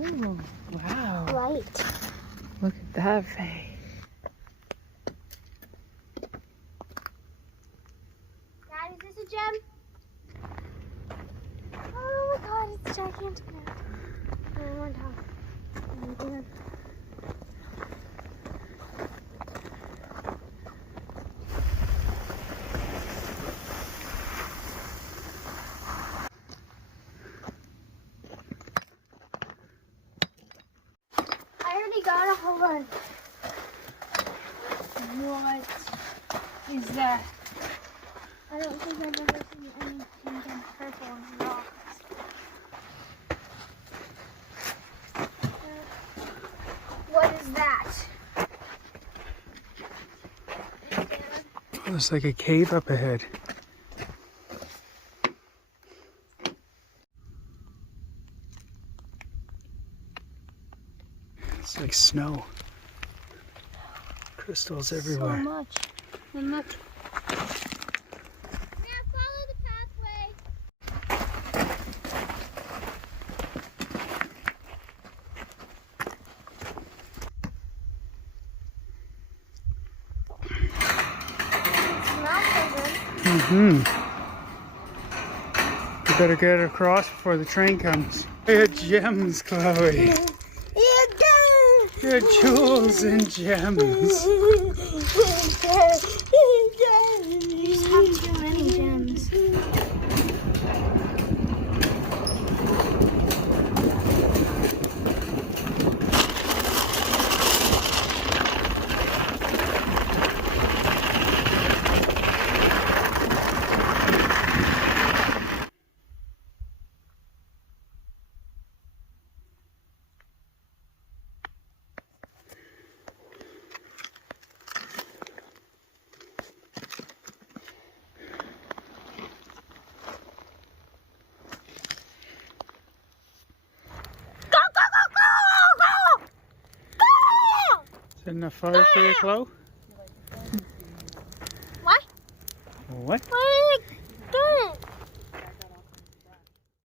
Ooh, wow. Right. Look at that, Faye. Dad, is this a gem? Oh my god, it's gigantic. Oh, on top. I already got a whole one. What is that? I don't think I've ever seen anything in purple on rocks. What is that? Looks like a cave up ahead. It's like snow. Crystals everywhere. So much. And look. Now follow the pathway. Mm-hmm. You better get across before the train comes. Good gems, Chloe. Good jewels and gems. You just have too many gems. Is that enough fire for you, Chloe? What? What? Why did it